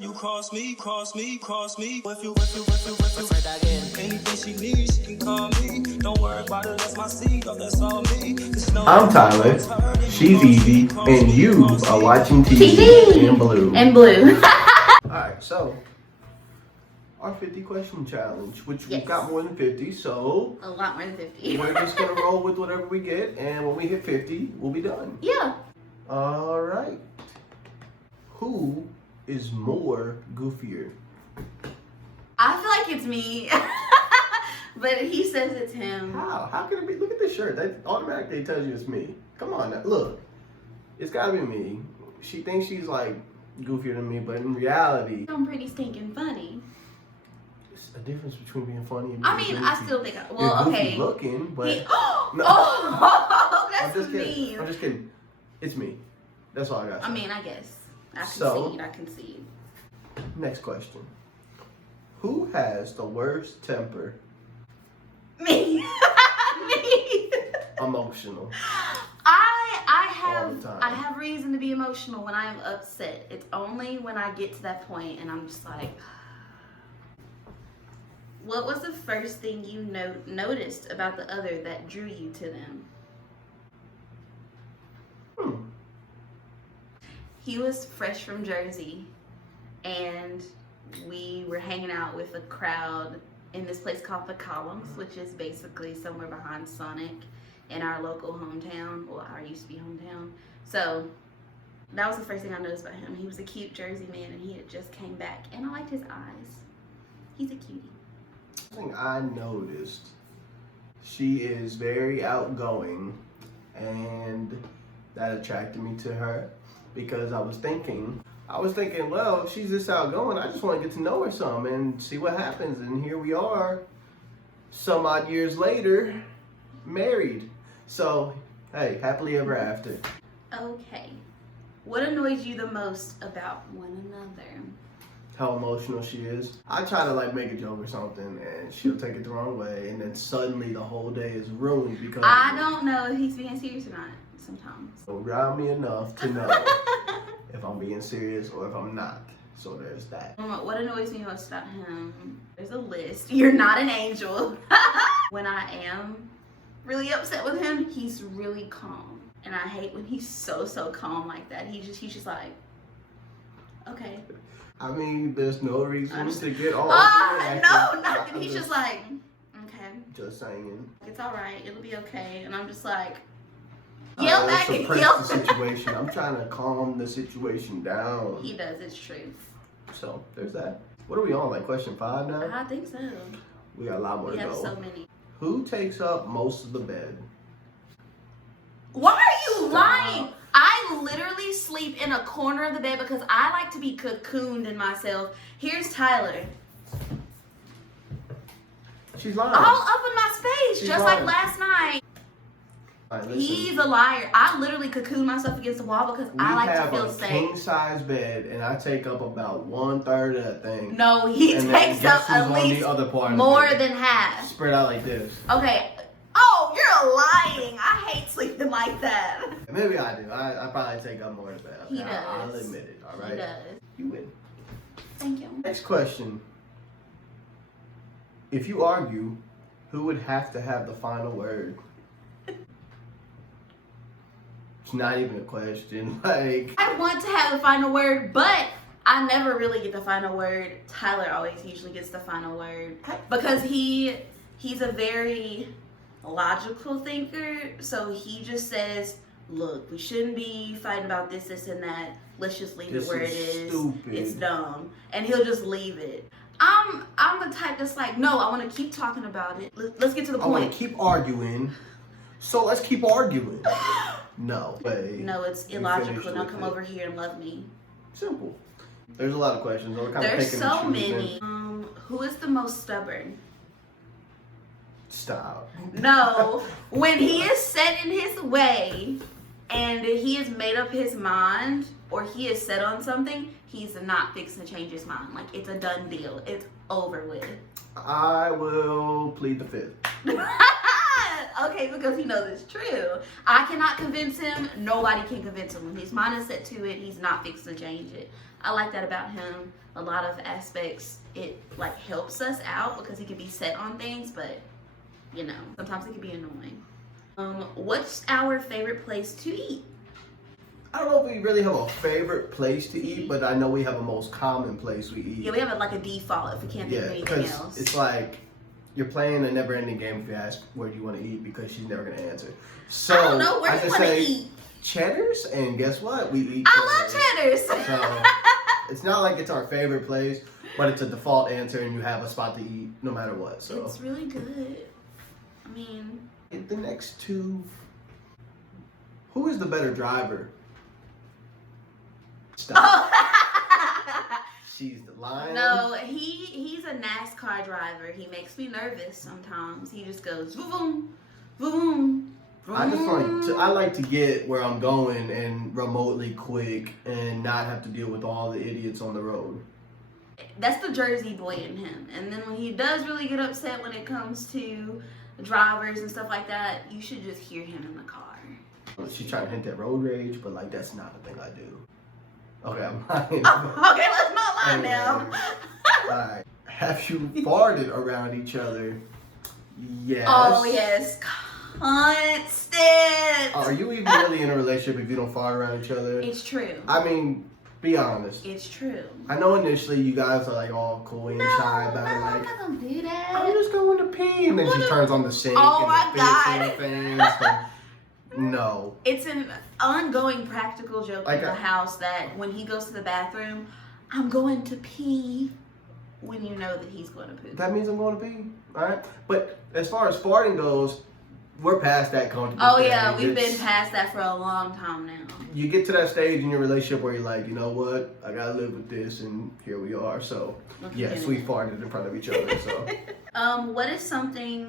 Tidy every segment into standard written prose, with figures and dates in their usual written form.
You cross me. If you again. Anything she needs, she can call me. Don't worry about it, that's my seed, oh, that's all me. I'm Tyler, she's Evie, and you are watching TV TV in blue. And blue. Alright, so our 50 question challenge, which we've Yes. got more than 50, so A lot more than 50. we're just gonna roll with whatever we get, and when we hit 50, we'll be done. Yeah. Alright. Who is more goofier? I feel like it's me. But he says it's him. How? How can it be? Look at this shirt. That automatically tells you it's me. Come on, now. Look. It's gotta be me. She thinks she's like goofier than me, but in reality, I'm pretty stinking funny. it's a difference between being funny and being I mean, goofy. I still think, You're well, goofy okay. looking, but He, No. oh, I'm that's just kidding. mean. I'm just kidding. It's me. That's all I got. I mean, I guess. I So- concede. Next question. Who has the worst temper? Me. Me. Emotional. All the time. I have reason to be emotional when I am upset. It's only when I get to that point and I'm just like, what was the first thing you noticed about the other that drew you to them? He was fresh from Jersey, and we were hanging out with a crowd in this place called The Columns, which is basically somewhere behind Sonic in our local hometown. Well, our used to be hometown. So that was the first thing I noticed about him. He was a cute Jersey man, and he had just came back, and I liked his eyes. He's a cutie. Thing I noticed, she is very outgoing, and that attracted me to her because I was thinking, well, if she's this outgoing, I just want to get to know her some and see what happens. And here we are, some odd years later, married. So, hey, happily ever after. Okay. What annoys you the most about one another? How emotional she is. I try to like make a joke or something, and she'll take it the wrong way, and then suddenly the whole day is ruined because I don't know if he's being serious or not sometimes. So ground me enough to know if I'm being serious or if I'm not. So there's that. What annoys me most about him? There's a list. You're not an angel. When I am really upset with him, he's really calm. And I hate when he's so calm like that. He's just like, okay. I mean, there's no reason to get all no, nothing. He's just like, okay. Just saying. It's all right. It'll be okay. And I'm just like, yell back and suppress yell. the situation. I'm trying to calm the situation down. He does. It's true. So there's that. What are we on? Like question 5 now? I think so. We got a lot more We to have go. so many. Who takes up most of the bed? Why are you Stop. lying? I literally sleep in a corner of the bed because I like to be cocooned in myself. Here's Tyler. She's lying. All up in my space, She's just lying. like last night. All right, listen. He's a liar. I literally cocoon myself against the wall because I like to feel We have a safe. king-size bed, and I take up about 1/3 of that thing. No, he And then takes guess up who's at on least the other part of more the bed? than half. Spread out like this. Okay. Oh, you're lying. I hate sleeping like that. Maybe I do. I probably take up more of that. He I'll does. admit it. All right. He does. You win. Thank you. Next question. If you argue, who would have to have the final word? It's not even a question. Like, I want to have the final word, but I never really get the final word. Tyler always usually gets the final word because he's a very logical thinker. So he just says, "Look, we shouldn't be fighting about this, and that. Let's just leave This it where it is is. stupid. It's dumb," and he'll just leave it. I'm the type that's like, no, I want to keep talking about it. Let's get to the I want point. to keep arguing, so let's keep arguing. No way. No, it's You illogical. finished Don't with come it. over here and love me. Simple. There's a lot of questions. We're kind There's of picking so and choosing. many. Who is the most stubborn? Stop. No, when he is set in his way and he has made up his mind or he is set on something, he's not fixing to change his mind. Like, it's a done deal. It's over with. I will plead the fifth. Okay, because he knows it's true. I cannot convince him. Nobody can convince him. When his mind is set to it, he's not fixing to change it. I like that about him. A lot of aspects, it like helps us out because he can be set on things, but you know, sometimes it can be annoying. What's our favorite place to eat? I don't know if we really have a favorite place to eat, but I know we have a most common place we eat. Yeah, we have like a default if we can't think of anything else. It's like you're playing a never-ending game if you ask where you want to eat because she's never gonna answer. So I don't know, where do you want to eat? Cheddar's, and guess what? We eat. I love Cheddar's. So it's not like it's our favorite place, but it's a default answer, and you have a spot to eat no matter what. So it's really good. I mean, the next two. Who is the better driver? Stop. She's the lion. no, he's a NASCAR driver. He makes me nervous sometimes. He just goes boom, boom. I like to get where I'm going and remotely quick and not have to deal with all the idiots on the road. That's the Jersey boy in him. And then when he does really get upset when it comes to drivers and stuff like that, you should just hear him in the car. She's trying to hint at road rage, but like that's not the thing I do. Okay, I'm lying. Okay, let's not lie now. Alright. Have you farted around each other? Yes. Oh yes. Constant. Are you even really in a relationship if you don't fart around each other? It's true. I mean, be honest. It's true. I know initially you guys are like all cool and shy about it, I'm like not gonna do that. I'm just going to pee, and then she turns on the sink Oh and my the fits in her face. No. It's an ongoing practical joke Like in the house that when he goes to the bathroom, I'm going to pee when you know that he's going to poop. That means I'm going to pee. Alright? But as far as farting goes, we're past that comfortable Oh stage. yeah, we've been past that for a long time now. You get to that stage in your relationship where you're like, you know what? I gotta live with this, and here we are. So, yes, we farted in front of each other. So, what is something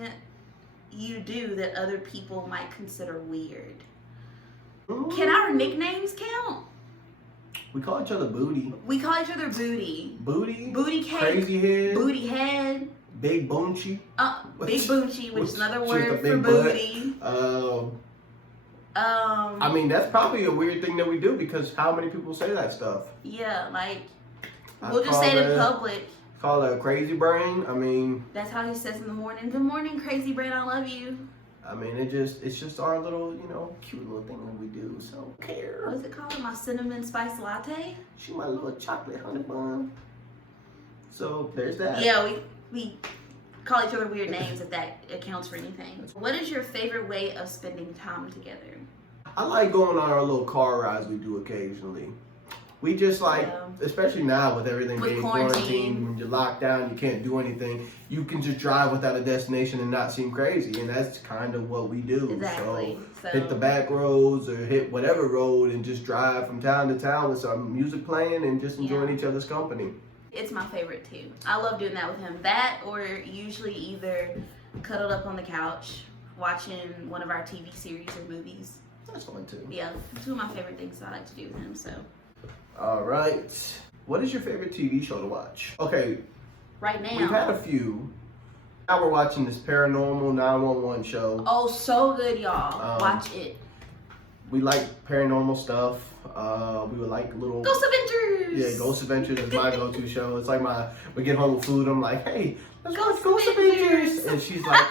you do that other people might consider weird? Can our nicknames count? We call each other booty. We call each other booty. Booty? Booty cake. Crazy head. Booty head. Big boonchi. Big boochie, which is another Just a word for big booty. I mean, that's probably a weird thing that we do because how many people say that stuff? Yeah, like, I we'll just say it in call public. Call her a crazy brain. I mean, That's how he says in the morning. Good morning, crazy brain. I love you. I mean, it's just our little, cute little thing that we do. So What care. is it called? My cinnamon spice latte. She my little chocolate honey bun. So there's that. Yeah, we call each other weird names if that accounts for anything. What is your favorite way of spending time together? I like going on our little car rides we do occasionally. We just like, especially now with everything With being quarantine. quarantined, when you're locked down, you can't do anything. You can just drive without a destination and not seem crazy, and that's kind of what we do. Exactly. So hit the back roads or hit whatever road and just drive from town to town with some music playing and just enjoying each other's company. It's my favorite too. I love doing that with him. That or usually either cuddled up on the couch watching one of our TV series or movies. That's fun too. Yeah, two of my favorite things I like to do with him. So All right. What is your favorite TV show to watch? Okay, right now, we've had a few. Now we're watching this Paranormal 911 show. oh, so good, y'all. Watch it. We like paranormal stuff. We would like little Ghost Adventures. Yeah, Ghost Adventures is my go-to show. It's like we get home with food. I'm like, hey, let's watch Ghost Adventures, and she's like,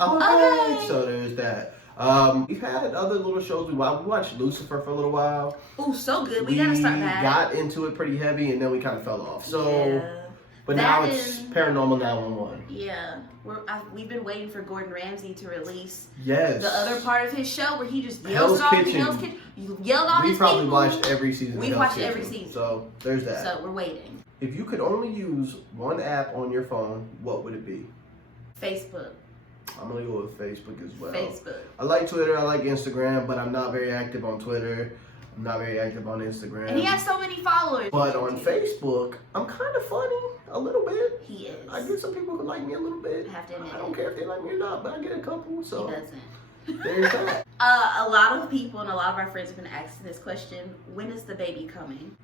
oh, okay. So there's that. We've had other little shows we watched. We watched Lucifer for a little while. Oh, so good. We gotta start that. We got into it pretty heavy, and then we kind of fell off. So, yeah. but now it's Paranormal 911. Yeah, we've been waiting for Gordon Ramsay to release Yes. the other part of his show where he just yells Hell's off the Kitchen. Hell's Kitchen. You yelled all We his probably people. watched every season. We've of watched Hell's every Kitchen. season. So there's that. So we're waiting. If you could only use one app on your phone, what would it be? Facebook. I'm gonna go with Facebook as well. Facebook. I like Twitter, I like Instagram, but I'm not very active on Twitter. I'm not very active on Instagram. And he has so many followers. But on Facebook, I'm kind of funny, a little bit. He is. I get some people who like me a little bit. I have to admit I don't care if they like me or not, but I get a couple, so He doesn't. there's that. A lot of people and a lot of our friends have been asking this question: when is the baby coming?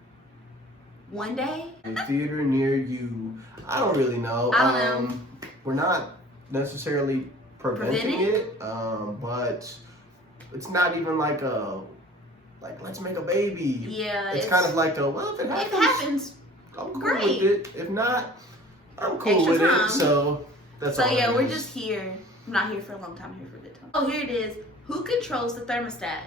One day? A theater near you, I don't really know. I don't know. We're not necessarily preventing Preventing? it, but it's not even like like, let's make a baby. Yeah, It's kind of like the, well, if it it happens, happens. I'm cool Great. with it. If not, I'm cool Extra with time. it. So that's So all. yeah, it we're is. just here. I'm not here for a long time. I'm here for a good time. Oh, here it is. Who controls the thermostat?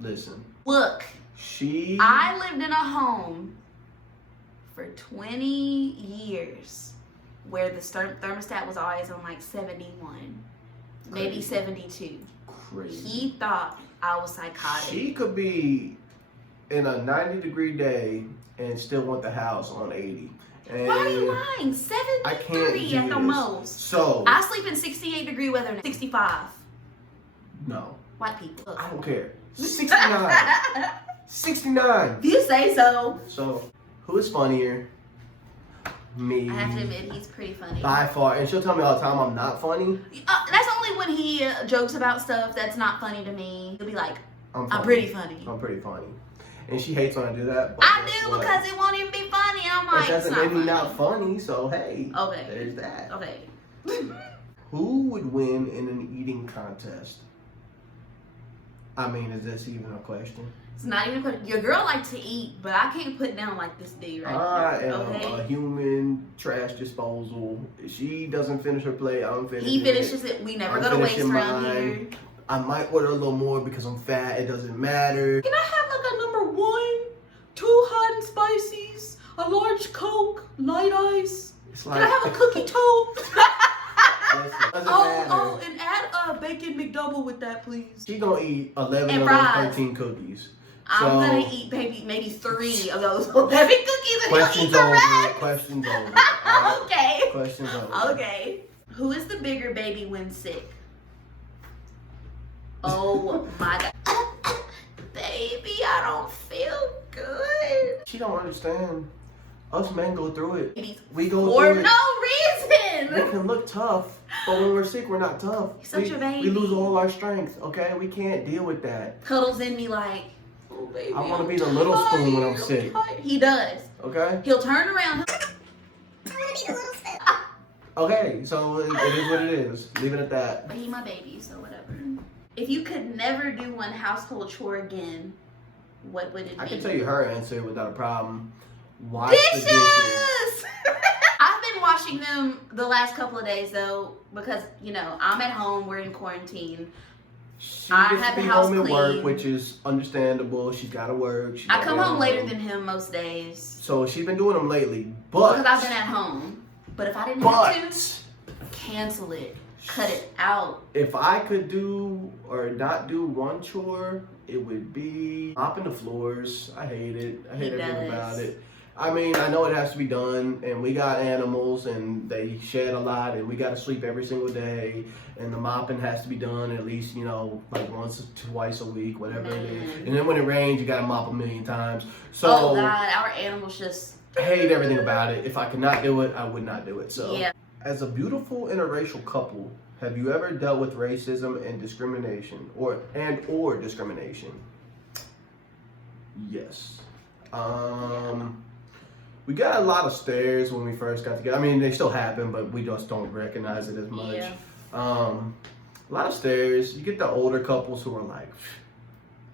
Listen. Look, She. I lived in a home for 20 years where the thermostat was always on like 71, maybe Crazy. 72. Crazy. He thought I was psychotic. She could be in a 90-degree day and still want the house on 80. And Why are you lying? I can't 73 do at the this. most. So I sleep in 68-degree weather and 65. no, White people. I don't care. 69. 69. If you say so. So who is funnier? Me. I have to admit, he's pretty funny. By far, and she'll tell me all the time I'm not funny. That's only when he jokes about stuff that's not funny to me. He'll be like, I'm I'm pretty funny. I'm pretty funny. And she hates when I do that. But I guess do what? because it won't even be funny. I'm like, It it's doesn't not make me funny. not funny, so hey. Okay. There's that. Okay. Who would win in an eating contest? I mean, is this even a question? It's not even a question. Your girl likes to eat, but I can't put down like this dude right I here. am Okay. a human trash disposal. If she doesn't finish her plate, I'm finishing He finishes it. it. We never I'm go to waste finishing around mine. here. I might order a little more because I'm fat. It doesn't matter. Can I have like a number 1, 2 hot and spices, a large Coke, light ice? It's Can I have a cookie toast? Listen, doesn't matter. And add a bacon McDouble with that, please. She gonna eat 11 And of fries. those 13 cookies. I'm So, gonna eat maybe 3 of those heavy cookies and he'll eat questions the over. rest. Questions over. Alright? Okay. Questions over. Okay. Who is the bigger baby when sick? Oh my god. Baby, I don't feel good. She don't understand. Us men go through it. Babies We go for through it. no We reason. can look tough, but when we're sick, we're not tough. You're such we, a baby. We lose all our strength, okay? We can't deal with that, Cuddles in me like, oh baby. I wanna I'm be the little spoon when I'm tired, sick. tired." He does. okay? He'll turn around. Okay, so it is what it is. Leave it at that. But he my baby, so whatever. If you could never do one household chore again, what would it be? I can tell you her answer without a problem. Wash Dishes! the dishes. I've been washing them the last couple of days though, because I'm at home, we're in quarantine. She I gets have to the be house home and work, clean. which is understandable. She's got to work. She I gotta come be home at later than him most days. So she's been doing them lately, but Because I've been at home. But if I didn't have but to, cancel it. Cut it out. if I could do or not do one chore, it would be mopping the floors. I hate it. I hate He everything does. about it. I mean, I know it has to be done, and we got animals, and they shed a lot, and we got to sleep every single day, and the mopping has to be done at least, like once or twice a week, whatever it is. Man. And then when it rains, you got to mop a million times. So Oh God, our animals just I hate everything about it. If I could not do it, I would not do it. So, yeah. as a beautiful interracial couple, have you ever dealt with racism and discrimination, or discrimination? Yes. We got a lot of stares when we first got together. I mean, they still happen, but we just don't recognize it as much. Yeah. A lot of stares. You get the older couples who are like,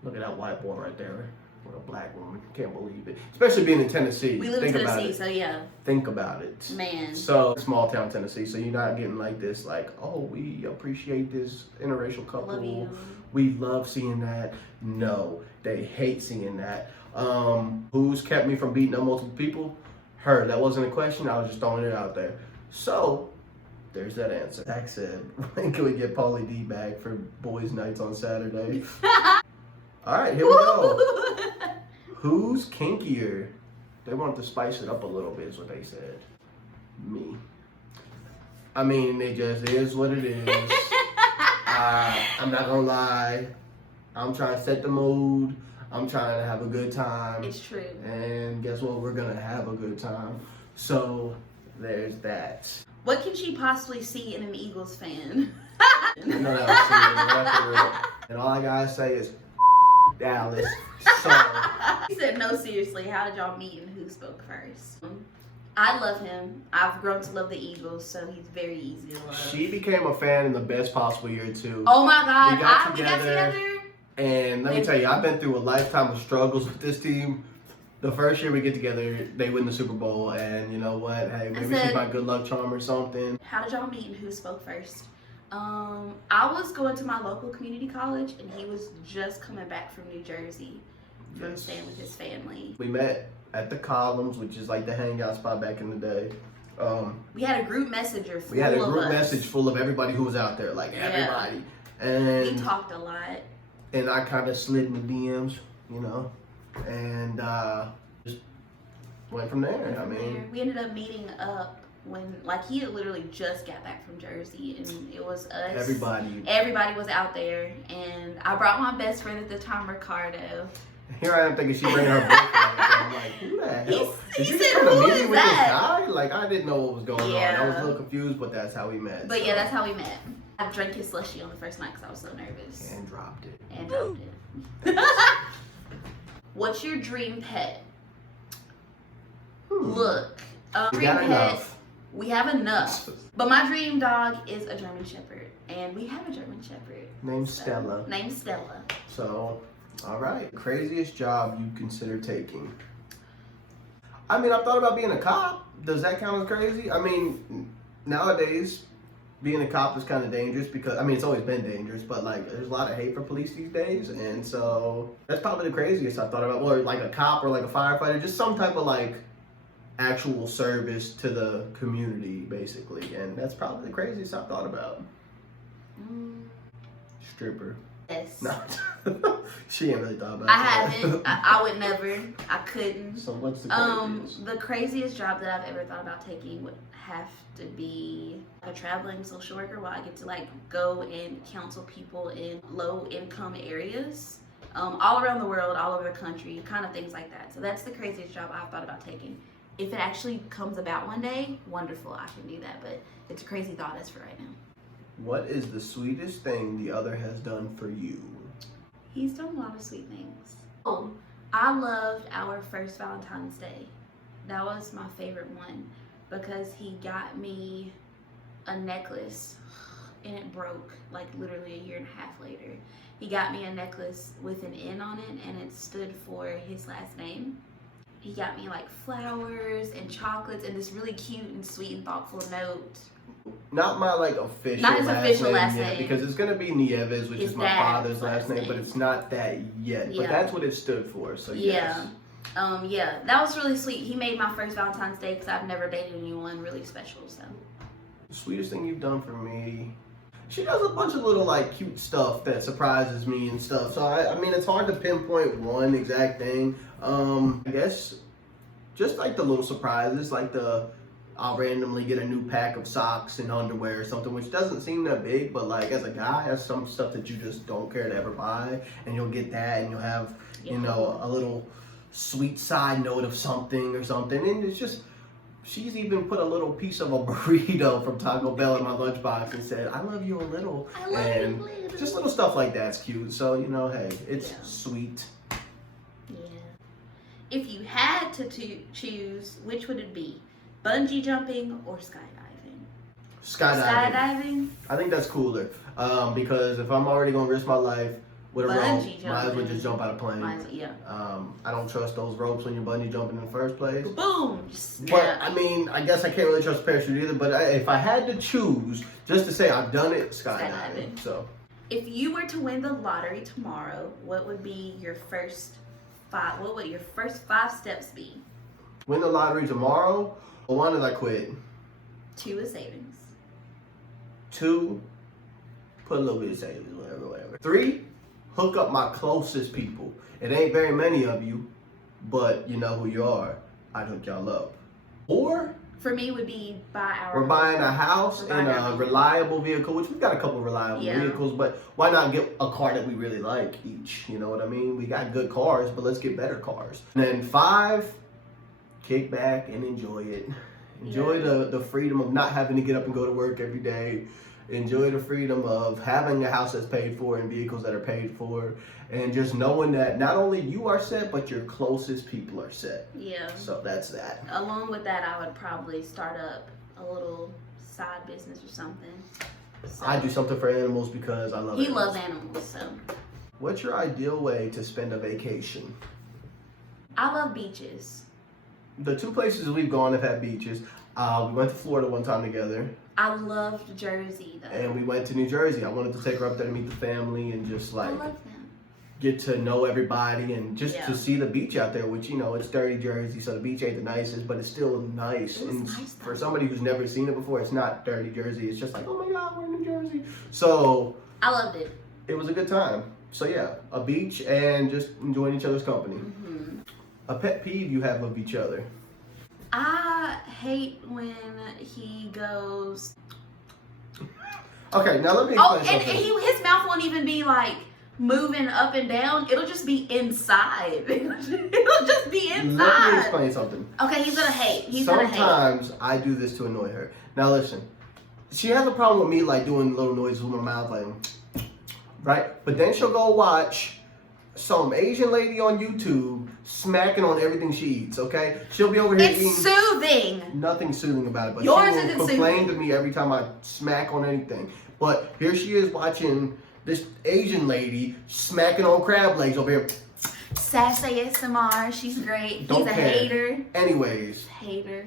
look at that white boy right there with a black woman. Can't believe it. Especially being in Tennessee. We live in Think about Tennessee, it. so yeah. Think about it. Man. So, small town Tennessee. So you're not getting like this, like, oh, we appreciate this interracial couple. Love you. We love seeing that. No, they hate seeing that. Who's kept me from beating up multiple people? Her. That wasn't a question. I was just throwing it out there. So, there's that answer. Zach said, when can we get Pauly D back for boys' nights on Saturday? All right, here we go. Who's kinkier? They wanted to spice it up a little bit, is what they said. Me. I mean, it just is what it is. I'm not gonna lie. I'm trying to set the mood. I'm trying to have a good time. It's true. And guess what? We're gonna have a good time. So, there's that. What can she possibly see in an Eagles fan? I know that was serious. That's for real. And all I gotta say is Dallas. So, He said, no, seriously, how did y'all meet and who spoke first? I love him. I've grown to love the Eagles, so he's very easy to love. she became a fan in the best possible year too. Oh my God, We got we got together And let me tell you, I've been through a lifetime of struggles with this team. The first year we get together, they win the Super Bowl, and you know what? Hey, maybe she's my good luck charm or something. How did y'all meet and who spoke first? I was going to my local community college, and he was just coming back from New Jersey from staying with his family. We met at the Columns, which is like the hangout spot back in the day. We had a group messenger full We had a of group us. message full of everybody who was out there, like everybody. And we talked a lot. And I kind of slid in the DMs, you know, and just went from there. I mean, we ended up meeting up when, like, he had literally just got back from Jersey, and it was us. Everybody was out there, and I brought my best friend at the time, Ricardo. Here I am thinking she bringing her boyfriend. I'm like, who the hell? Did you just come to meet with this guy? Like, I didn't know what was going on. I was a little confused, but that's how we met. But yeah, that's how we met. I drank his slushie on the first night because I was so nervous. And dropped it. What's your dream pet? Hmm. Look, We dream got pet. enough. We have enough. But my dream dog is a German Shepherd, and we have a German Shepherd. Named Stella. Named Stella. So, all right. Craziest job you consider taking? I mean, I've thought about being a cop. Does that count as crazy? I mean, nowadays, being a cop is kind of dangerous because, I mean, it's always been dangerous, but like, there's a lot of hate for police these days. And so, that's probably the craziest I've thought about. Or like a cop or like a firefighter, just some type of like actual service to the community, basically. And that's probably the craziest I've thought about. Stripper. Yes. No. She ain't really thought about I that. haven't. I would never. I couldn't. So what's the craziest? The craziest job that I've ever thought about taking would have to be a traveling social worker, where I get to like go and counsel people in low income areas, all around the world, all over the country, kind of things like that. So that's the craziest job I've thought about taking. If it actually comes about one day, wonderful, I can do that. But it's a crazy thought as for right now. What is the sweetest thing the other has done for you? He's done a lot of sweet things. Oh, I loved our first Valentine's Day. That was my favorite one because he got me a necklace and it broke like literally a year and a half later. He got me a necklace with an N on it and it stood for his last name. He got me like flowers and chocolates and this really cute and sweet and thoughtful note. Not my like official Not his official last yet, name. because it's gonna be Nieves, which His is my dad's father's last name, but it's not that yet. Yeah. But that's what it stood for. So yes. Yeah, that was really sweet. He made my first Valentine's Day because I've never dated anyone really special. So The sweetest thing you've done for me. She does a bunch of little like cute stuff that surprises me and stuff. So I mean, it's hard to pinpoint one exact thing. I guess just like the little surprises, like I'll randomly get a new pack of socks and underwear or something, which doesn't seem that big, but like as a guy, that's some stuff that you just don't care to ever buy, and you'll get that, and you'll have, you know, a little sweet side note of something or something, and it's just, she's even put a little piece of a burrito from Taco Bell in my lunchbox and said, "I love you a little," and just little stuff like that's cute. So you know, hey, it's sweet. yeah. If you had to choose, which would it be? Bungee jumping or skydiving? Skydiving. I think that's cooler because if I'm already gonna risk my life with a rope, might as well just jump out of plane. I don't trust those ropes when you're bungee jumping in the first place. Boom. But I mean, I guess I can't really trust parachute either. But if I had to choose, just to say I've done it, skydiving. So, if you were to win the lottery tomorrow, what would be your first 5? What would your first 5 steps be? Win the lottery tomorrow. 1 is I quit. 2 is savings. 2, put a little bit of savings, whatever. 3, hook up my closest people. It ain't very many of you, but you know who you are. I'd hook y'all up. 4, for me would be we're buying a house and a reliable vehicle, which we've got a couple reliable vehicles, but why not get a car that we really like each? You know what I mean? We got good cars, but let's get better cars. And then 5, kick back and enjoy it. Enjoy the freedom of not having to get up and go to work every day. Enjoy the freedom of having a house that's paid for and vehicles that are paid for. And just knowing that not only you are set, but your closest people are set. Yeah. So that's that. Along with that, I would probably start up a little side business or something. So, I do something for animals because I love animals. He loves animals, so. What's your ideal way to spend a vacation? I love beaches. The two places we've gone have had beaches. We went to Florida one time together, I loved Jersey though. and we went to New Jersey. I wanted to take her up there to meet the family and just I like love them. get to know everybody and just Yeah. to see the beach out there, which, you know, it's dirty Jersey, so the beach ain't the nicest, but it's still nice. It was And nice, for though. somebody who's never seen it before, it's not dirty Jersey. It's just like, oh my God, we're in New Jersey. So I loved it. it was a good time. So yeah, a beach and just enjoying each other's company. Hmm. A pet peeve you have of each other. I hate when he goes. Okay, now let me Oh, explain and something. his mouth won't even be like moving up and down. It'll just be inside. It'll just be Let me inside. explain something. Okay, he's gonna hate. He's gonna hate. Sometimes I do this to annoy her. Now listen, she has a problem with me like doing little noises with my mouth, like, right? But then she'll go watch some Asian lady on YouTube smacking on everything she eats. Okay, she'll be over here eating. It's soothing. Nothing soothing about it, but Yours she isn't will complain soothing. to me every time I smack on anything. But here she is watching this Asian lady smacking on crab legs over here. Sassy ASMR. She's great. Don't He's a care. hater. Anyways, Hater.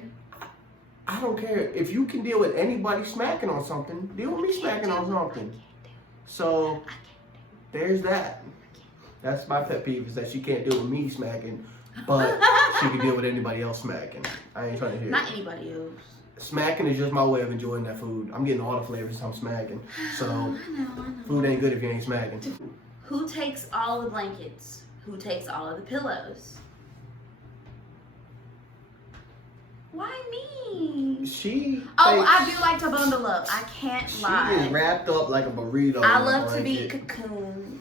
I don't care. If you can deal with anybody smacking on something, deal with me smacking on something. So there's that. That's my pet peeve, is that she can't deal with me smacking, but she can deal with anybody else smacking. I ain't trying to hear Not it. anybody else. Smacking is just my way of enjoying that food. I'm getting all the flavors I'm smacking. So I know. food ain't good if you ain't smacking. Who takes all the blankets? Who takes all of the pillows? Why me? She Oh, I takes- do like to bundle up. I can't She lie. is wrapped up like a burrito. I in a love to be blanket. cocooned.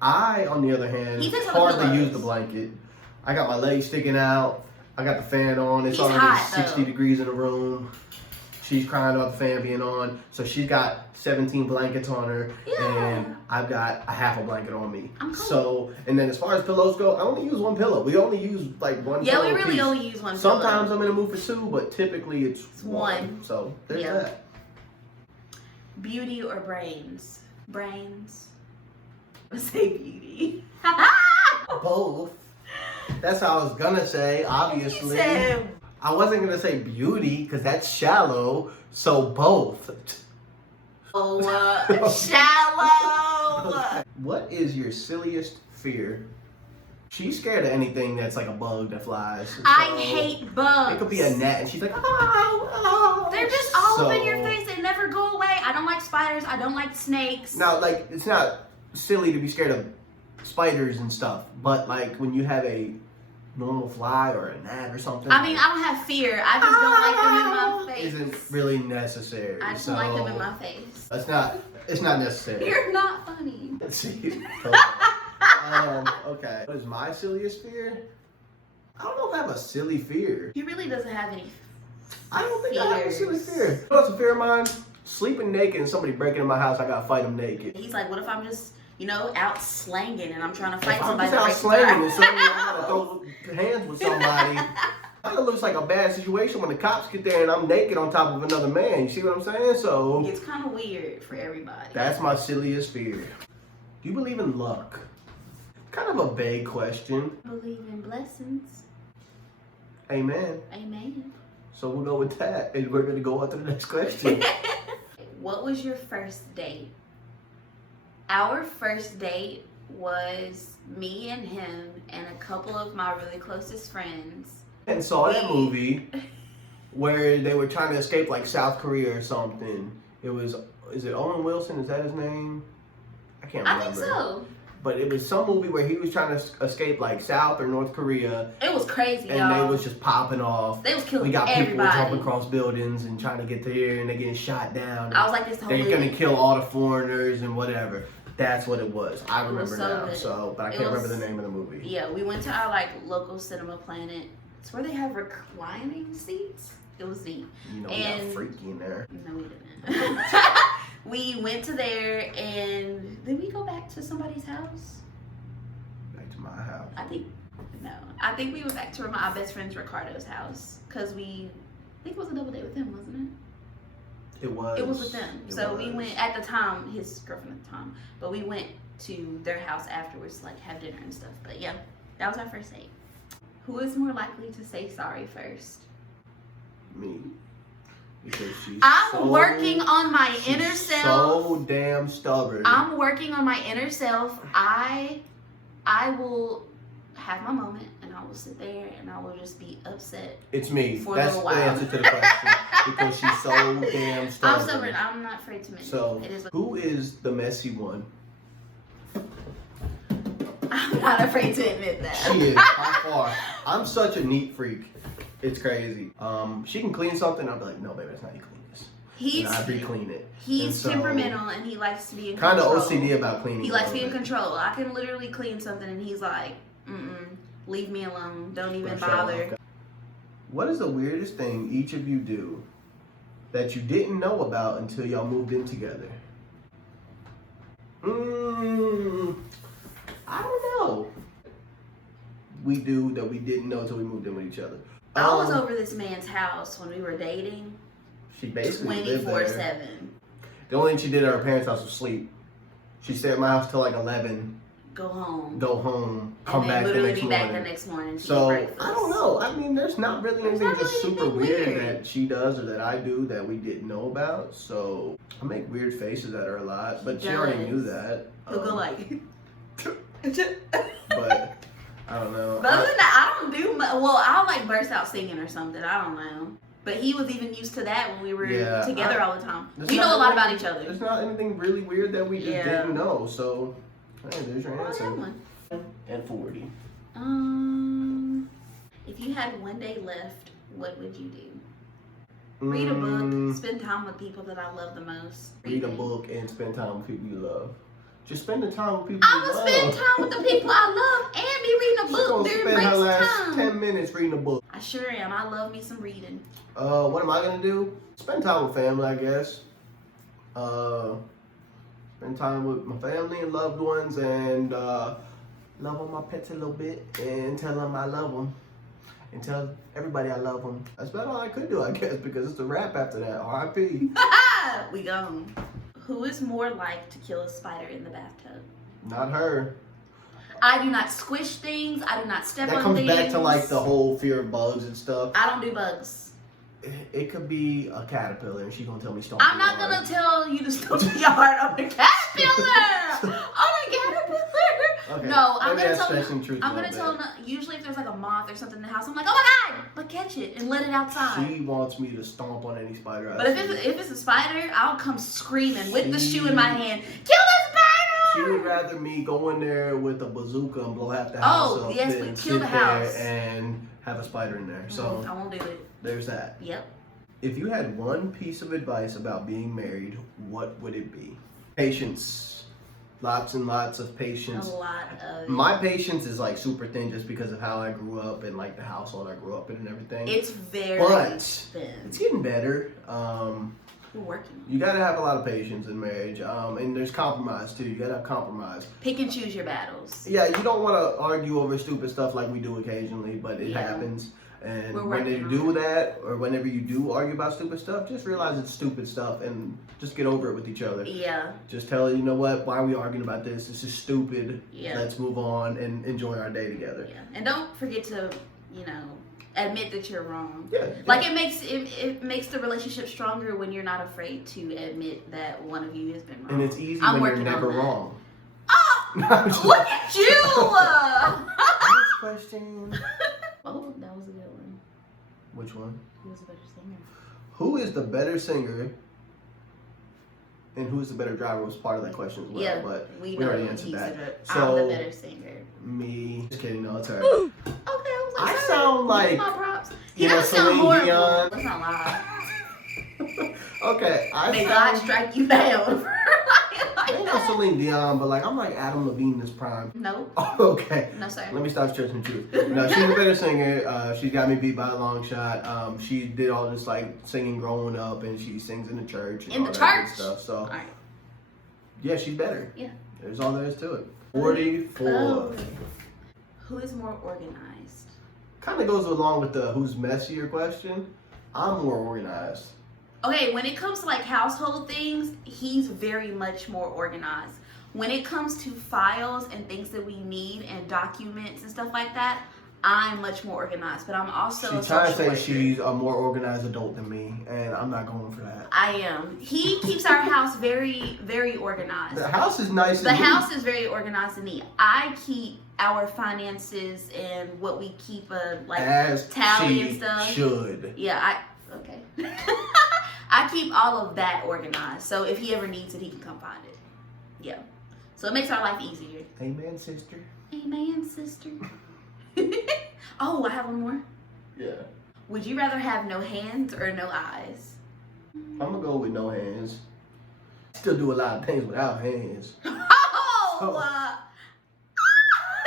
I, on the other hand, He takes all the hardly pillows. use the blanket. I got my legs sticking out. I got the fan on. It's He's already hot, 60 though. degrees in the room. She's crying about the fan being on. So she's got 17 blankets on her. Yeah. And I've got a half a blanket on me. I'm cool. So, and then as far as pillows go, I only use one pillow. We only use like one Yeah, pillow we really piece. only use one Sometimes pillow. I'm in a mood for two, but typically it's one. So there's Yeah. that. Beauty or brains? Brains. Let's say beauty. Both. That's how I was gonna say, obviously. You said I wasn't gonna say beauty because that's shallow. So both. shallow. What is your silliest fear? She's scared of anything that's like a bug that flies. I So hate bugs. It could be a gnat, and she's like, oh. They're just all up in your So- face. They never go away. I don't like spiders. I don't like snakes. Now, like, it's not silly to be scared of spiders and stuff, but like when you have a normal fly or a gnat or something. I mean, I don't have fear. I just don't like them in my face. Isn't really necessary. I just so don't like them in my face. It's not necessary. You're not funny. Let's see. Okay. What is my silliest fear? I don't know if I have a silly fear. He really doesn't have any. I don't think I have a silly Fears. fear. You know what's a fear of mine? Sleeping naked and somebody breaking in my house, I gotta fight them naked. He's like, what if I'm just, out slanging and I'm trying to fight If I'm somebody? just out that breaks slanging my and suddenly I gotta throw hands with somebody. It looks like a bad situation when the cops get there and I'm naked on top of another man. You see what I'm saying? So It's kind of weird for everybody. that's my silliest fear. Do you believe in luck? Kind of a vague question. I believe in blessings. Amen. Amen. So we'll go with that, and we're gonna go on to the next question. What was your first date? Our first date was me and him and a couple of my really closest friends. And saw that movie where they were trying to escape like South Korea or something. Is it Owen Wilson? Is that his name? I can't remember. I think so. But it was some movie where he was trying to escape like South or North Korea, It was crazy, and y'all. they was just popping off. They was killing We got people everybody. jumping across buildings and trying to get to here, and they're getting shot down. I was like, this whole They're movie. gonna kill all the foreigners and whatever. That's what it was. I It was remember so now. good. So, but I It can't was- remember the name of the movie. Yeah, we went to our local Cinema Planet. It's where they have reclining seats. It was neat. You know, we And- got freaky in there. No, we didn't. We went to there, and did we go back to somebody's house? Back to my house. I think we went back to my best friend's Ricardo's house because I think it was a double date with him, wasn't It was. it? It was with them. It So we was. went at the time, his girlfriend at the time, but we went to their house afterwards to like have dinner and stuff. But yeah, that was our first date. Who is more likely to say sorry first? Me. Because I'm working on my inner self. So damn stubborn. I'm working on my inner self. I will have my moment and I will sit there and I will just be upset. It's me. For That's a the while. answer to the question. Because she's so damn stubborn. I'm stubborn. I'm not afraid to admit So, it. It is. who is the messy one? I'm not afraid to admit that. She is, by far. I'm such a neat freak. It's crazy. She can clean something, I'll be like, no, baby, that's not you clean this. And I re-clean it. He's And so, temperamental and he likes to be in kind control. of OCD about cleaning. He likes to a be in little bit. control. I can literally clean something and he's like, leave me alone. Don't even bother. What is the weirdest thing each of you do that you didn't know about until y'all moved in together? I don't know. We do that we didn't know until we moved in with each other. I was over this man's house when we were dating She basically lived there. 24/7. The only thing she did at her parents' house was sleep. She stayed at my house till like 11, Go home. go home, come and then back the literally next be morning. back the next morning to So, eat breakfast. I don't know. I mean, there's not really There's anything not just really super anything weird weird. that she does or that I do that we didn't know about. So, I make weird faces at her a lot, but she already knew that. He'll go like. But, I don't know. But other than that, I don't do much. Well, I'll like burst out singing or something. I don't know. But he was even used to that when we were together all the time. We know a lot about each other. There's not anything really weird that we just didn't know. So, hey, there's your answer. That one. And 40. If you had one day left, what would you do? Read a book, spend time with people that I love the most. Read a book and spend time with people you love. Just spend the time with people I you would love. spend time with the people I love and be reading a She's book gonna during spend breaks her last time. 10 minutes reading a book. I sure am. I love me some reading. What am I gonna do? Spend time with family, I guess. Spend time with my family and loved ones, and love on my pets a little bit, and tell them I love them, and tell everybody I love them. That's about all I could do, I guess, because it's a wrap after that. R.I.P. We gone. Who is more like to kill a spider in the bathtub? Not her. I do not squish things. I do not step That on comes things. back to like the whole fear of bugs and stuff. I don't do bugs. It could be a caterpillar, and she's gonna tell me stomp. I'm not gonna tell you to stomp your heart on the caterpillar. On a caterpillar. Okay. No, I'm Maybe gonna that's tell stretching truth a I'm gonna little tell bit. them. Usually, if there's like a moth or something in the house, I'm like, oh my god, but catch it and let it outside. She wants me to stomp on any spider. But if it's a spider, I'll come screaming with the shoe in my hand. Kill the spider! She would rather me go in there with a bazooka and blow half the house up yes, than but kill sit the house. there and have a spider in there. So I won't do it. there's that. Yep. If you had one piece of advice about being married, what would it be? Patience. Lots and lots of A patience. lot of. My patience is like super thin just because of how I grew up and like the household I grew up in and everything. It's very But thin. it's getting better. We're working. You gotta have a lot of patience in marriage, and there's compromise too. You gotta have compromise. Pick and choose your battles. Yeah, you don't want to argue over stupid stuff like we do occasionally, but it Yeah. happens. And We're when working you on do it. that, or whenever you do argue about stupid stuff, just realize it's stupid stuff and just get over it with each other. Yeah. Just tell you know what, why are we arguing about this? This is stupid. Yeah. Let's move on and enjoy our day together. Yeah. And don't forget to, admit that you're wrong. Yeah. Like it makes the relationship stronger when you're not afraid to admit that one of you has been wrong. And it's easy I'm when you're working on never that. wrong. Oh, look at you! Next question. Oh, that was a good one. Which one? Who was a better singer? Who is the better singer? And who's the better driver was part of that question as well. Yeah, but we already know answered he's that. I'm So- the better singer. me. Just kidding, no, it's her. Okay, I was like, I sorry. sound Give like, me my props. He you know, doesn't sound Celine horrible. Dion. Let's not lie. Okay, I May God sound. strike you down. Like Ain't no that. Celine Dion, but like I'm like Adam Levine in this prime. No, Oh, okay. no, sir. Let me stop stretching the truth. No, she's a better singer. She got me beat by a long shot. She did all this like singing growing up, and she sings in the church. And In all the that good church? stuff. So All right. yeah, she's better. Yeah. There's all there is to it. 44. Oh. Who is more organized? Kind of goes along with the who's messier question. I'm more organized. Okay, when it comes to like household things, he's very much more organized. when it comes to files and things that we need and documents and stuff like that, I'm much more organized. But I'm also She's a trying to social say worker. she's a more organized adult than me, and I'm not going for that. I am. He keeps our house very, very organized. The house is nice. The and neat. house is very organized and neat. I keep our finances and what we keep like as tally she and stuff. should. Yeah, okay. I keep all of that organized. So if he ever needs it, he can come find it. Yeah. So it makes our life easier. Amen, sister. Amen, sister. Oh, I have one more. Yeah. Would you rather have no hands or no eyes? I'm gonna go with no hands. Still do a lot of things without hands. Oh!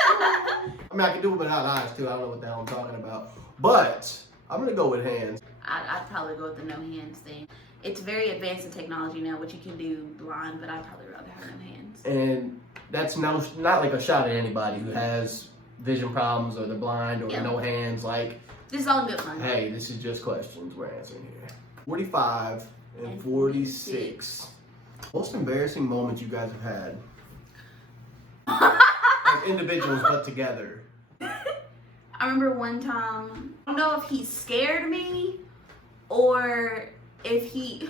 I mean, I can do it without eyes too. I don't know what the hell I'm talking about. But I'm gonna go with hands. I'd probably go with the no hands thing. It's very advanced in technology now, what you can do blind, but I'd probably rather have no hands. And that's not like a shot at anybody who has vision problems or they're blind or Yeah. no hands. Like, This is all good fun. hey, this is just questions we're answering here. 45 and 46. Most embarrassing moments you guys have had as individuals but together. I remember one time, I don't know if he scared me or if he...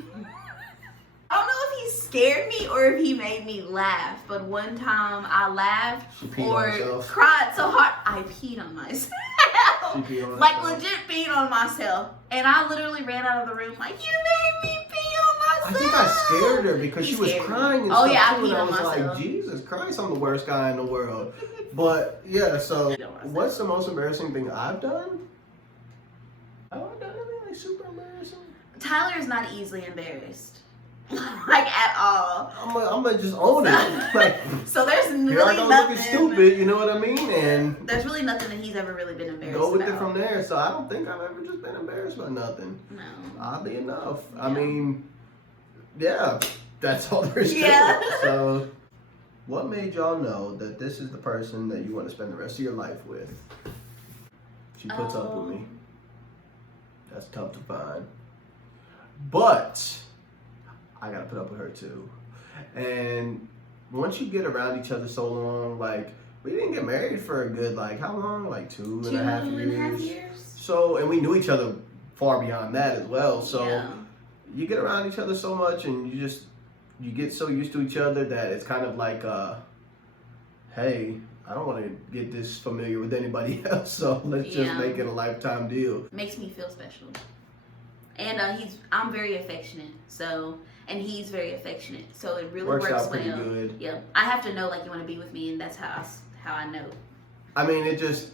I don't know if he scared me or if he made me laugh, but one time I laughed She peed on or herself. cried so hard, I peed on myself. She peed on Like herself. legit peed on myself. And I literally ran out of the room like, you made me pee on I myself. think I scared her because You she was scared me. crying and Oh, stuff yeah, I too, and peed I on was myself. like, Jesus Christ, I'm the worst guy in the world. But yeah, so Peed on myself. what's the most embarrassing thing I've done? Have I done anything like super embarrassing? Tyler is not easily embarrassed. Like at all. I'm gonna just own it. Like, So there's here I really go nothing. looking stupid, you know what I mean? And There's really nothing that he's ever really been embarrassed go with about. it from there. So I don't think I've ever just been embarrassed by nothing. No. Oddly enough. I Yeah. mean, yeah, that's all there is to Yeah. it. So, what made y'all know that this is the person that you want to spend the rest of your life with? She puts up with me. That's tough to find. But, I gotta put up with her too. And once you get around each other so long, like, we didn't get married for a good, like, how long? Like 2.5 years. So, and we knew each other far beyond that as well. So, Yeah. you get around each other so much and you get so used to each other that it's kind of like, hey, I don't want to get this familiar with anybody else, so let's just Yeah. make it a lifetime deal. Makes me feel special. And I'm very affectionate, so, and he's very affectionate, so it really Works works out pretty well. good. Yeah, I have to know like you want to be with me, and that's how I know. I mean, it's just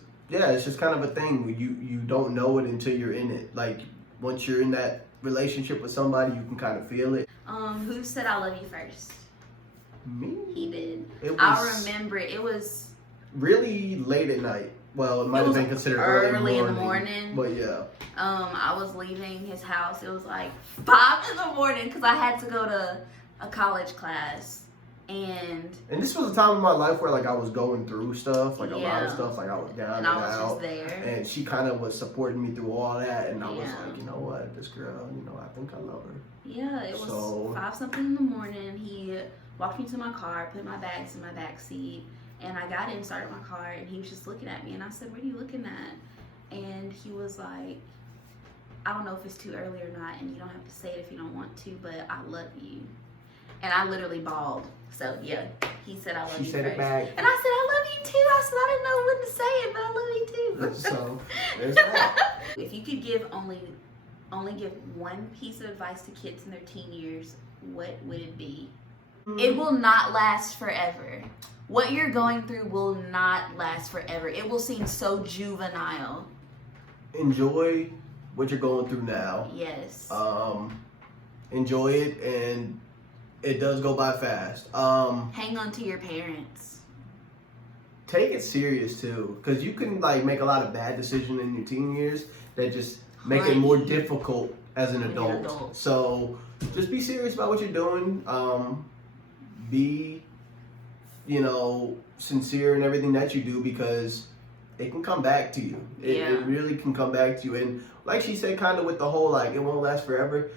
kind of a thing where you don't know it until you're in it. Like, once you're in that relationship with somebody, you can kind of feel it. Who said I love you first? Me? He did. It was I remember it was really late at night. Well, it might have was been considered early in the morning. But yeah. I was leaving his house. It was like 5 in the morning because I had to go to a college class. And this was a time in my life where, like, I was going through stuff, like a lot of Yeah. stuff, like I was down and and I was out. just there. And she kind of was supporting me through all that, and I was Yeah. like, you know what, this girl, I think I love her. Yeah, it was So- 5 something in the morning. He walked me to my car, put my bags in my back seat, and I got in, started my car, and he was just looking at me. And I said, "What are you looking at?" And he was like, "I don't know if it's too early or not, and you don't have to say it if you don't want to, but I love you." And I literally bawled. So yeah, he said, "I love She you said first." it back. And I said, "I love you too." I said, "I didn't know when to say it, but I love you too." So, there's that. If you could only give one piece of advice to kids in their teen years, what would it be? It will not last forever. What you're going through will not last forever. It will seem so juvenile. Enjoy what you're going through now. Yes. Enjoy it, and it does go by fast. Hang on to your parents. Take it serious too, because you can like make a lot of bad decisions in your teen years that just make it more difficult as an As an adult. adult. So just be serious about what you're doing. Be, sincere in everything that you do, because it can come back to you. Yeah. It really can come back to you. And like she said, kind of with the whole like it won't last forever.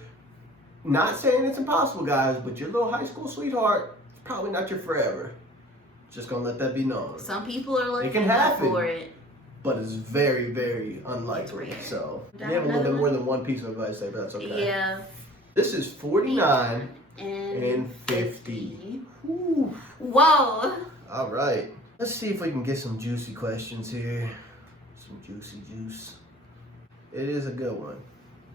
Not saying it's impossible, guys, but your little high school sweetheart probably not your forever. Just gonna let that be known. Some people are looking can happen. for it. But it's very, very unlikely. It's rare. So Do you I have a little another bit more one? than one piece of advice there, but that's okay. Yeah. This is 49 And 50. Whew. Whoa. All right. Let's see if we can get some juicy questions here. Some juicy juice. It is a good one.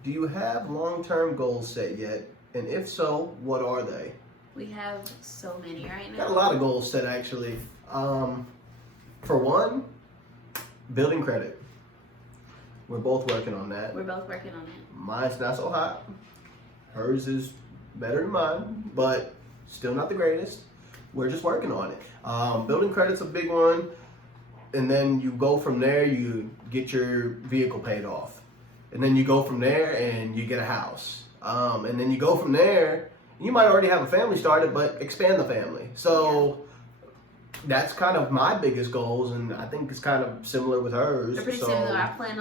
Do you have long-term goals set yet? And if so, what are they? We have so many right Got a now. lot of goals set actually. For one, building credit. We're both working on that. We're both working on it. Mine's not so hot. Hers is better than mine, but still not the greatest. We're just working on it. Building credit's a big one. And then you go from there, you get your vehicle paid off. And then you go from there and you get a house. And then you go from there, you might already have a family started, but expand the family. So that's kind of my biggest goals, and I think it's kind of similar with hers. They're pretty so, similar. I plan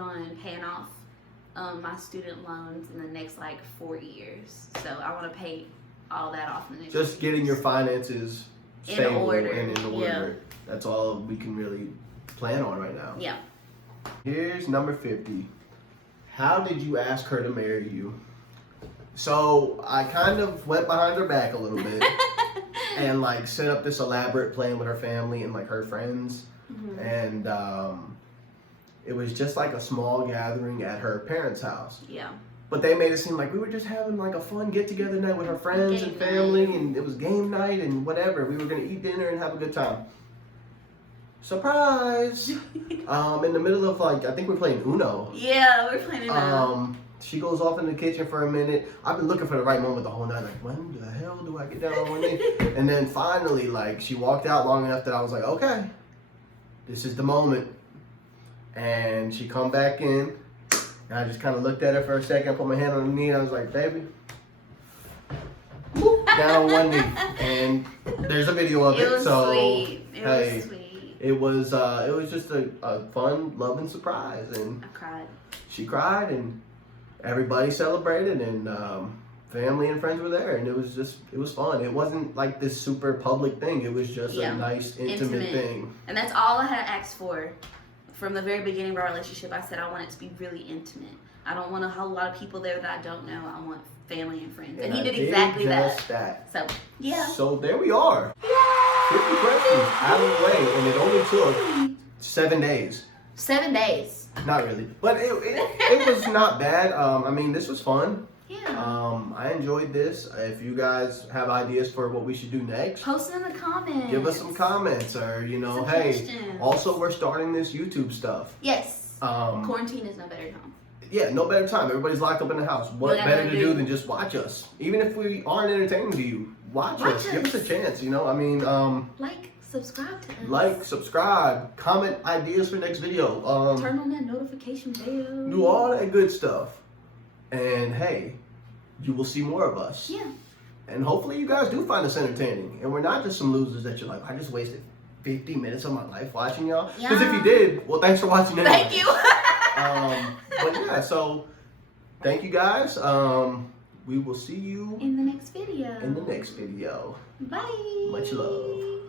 on paying off my student loans in the next like 4 years. So I want to pay all that off in the next just 4 getting your years. finances In stable order. and in order. Yeah. That's all we can really plan on right now. Yeah. Here's number 50. How did you ask her to marry you? So I kind of went behind her back a little bit and like set up this elaborate plan with her family and like her friends. Mhm. And it was just like a small gathering at her parents' house. Yeah. But they made it seem like we were just having like a fun get-together night with her friends Game and family, night. and it was game night and whatever. We were gonna eat dinner and have a good time. Surprise! In the middle of like, I think we're playing Uno. Yeah, we're planning on. She goes off in the kitchen for a minute. I've been looking for the right moment the whole night. Like, when the hell do I get down on one knee? And then finally, like, she walked out long enough that I was like, okay, this is the moment. And she come back in, and I just kind of looked at her for a second, put my hand on her knee, and I was like, baby, whoop, down on one knee. And there's a video of it. It was So sweet. It hey, was sweet. it was just a fun, loving surprise, and I cried. she cried, and everybody celebrated, and family and friends were there, and it was fun. It wasn't like this super public thing. It was just Yeah. a nice, intimate thing. And that's all I had asked for. From the very beginning of our relationship, I said I want it to be really intimate. I don't want a whole lot of people there that I don't know. I want family and friends. And he I did exactly just that. that. So, yeah. So there we are. 50 questions out of the way, and it only took 7 days. 7 days. Not really, but it was not bad. I mean, this was fun. Yeah. I enjoyed this. If you guys have ideas for what we should do next, Post in the comments. give us some comments, or Some hey, questions. also we're starting this YouTube stuff. Yes. Quarantine is no better time. Yeah, no better time. Everybody's locked up in the house. What What better I to do. do than just watch us? Even if we aren't entertaining to you, watch us. Give us a us. chance. I mean, Like, subscribe to us. like, subscribe, comment ideas for next video. Turn on that notification bell. Do all that good stuff. And hey, you will see more of us. Yeah. And hopefully you guys do find us entertaining. And we're not just some losers that you're like, I just wasted 50 minutes of my life watching y'all. Because if you Yeah. did, well, thanks for watching anyway. Thank you. But yeah, so thank you guys. We will see you In the next video. in the next video. Bye. Much love.